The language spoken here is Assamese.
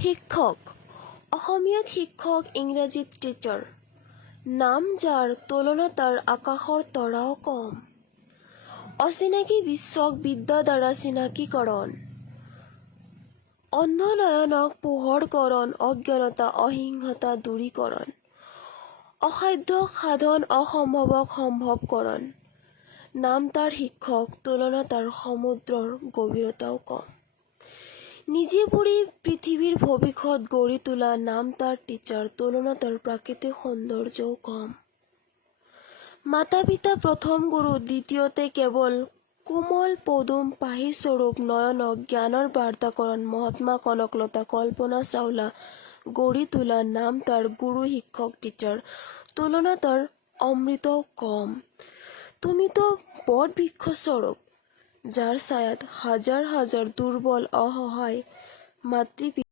শিক্ষক। অসমীয়াত শিক্ষক, ইংৰাজীত টিচাৰ। নাম যাৰ তুলনাত তাৰ আকাশৰ তৰাও কম। অচিনাকি বিশ্বক বিদ্যা দ্বাৰা চিনাকীকৰণ। অন্ধ নয়নক পোহৰকৰণ, অজ্ঞানতা অহিংসতা দূৰীকৰণ। অসাধ্য সাধন অসম্ভৱক সম্ভৱকৰণ। নাম তাৰ শিক্ষক, তুলনা তাৰ সমুদ্ৰৰ গভীৰতাও কম। নিজে পঢ়ি পৃথিৱীৰ ভৱিষ্যত গঢ়ি তোলা নাম তাৰ টিচাৰ, তুলনা তাৰ প্ৰাকৃতিক সৌন্দৰ্যও কম। মাতা পিতা প্ৰথম গুৰু, দ্বিতীয়তে কেৱল কোমল পদুম পাহি স্বৰূপ নয়নক জ্ঞানৰ বাৰ্তাকৰণ, মহাত্মা কনকলতা কল্পনা চাওলা গঢ়ি তোলা নাম তাৰ গুৰু শিক্ষক টিচাৰ, তুলনা তাৰ অমৃতও কম। তুমিতো বট বৃক্ষ স্বৰূপ, যাৰ ছায়াত হাজাৰ হাজাৰ দুৰ্বল অসহায় মাতৃ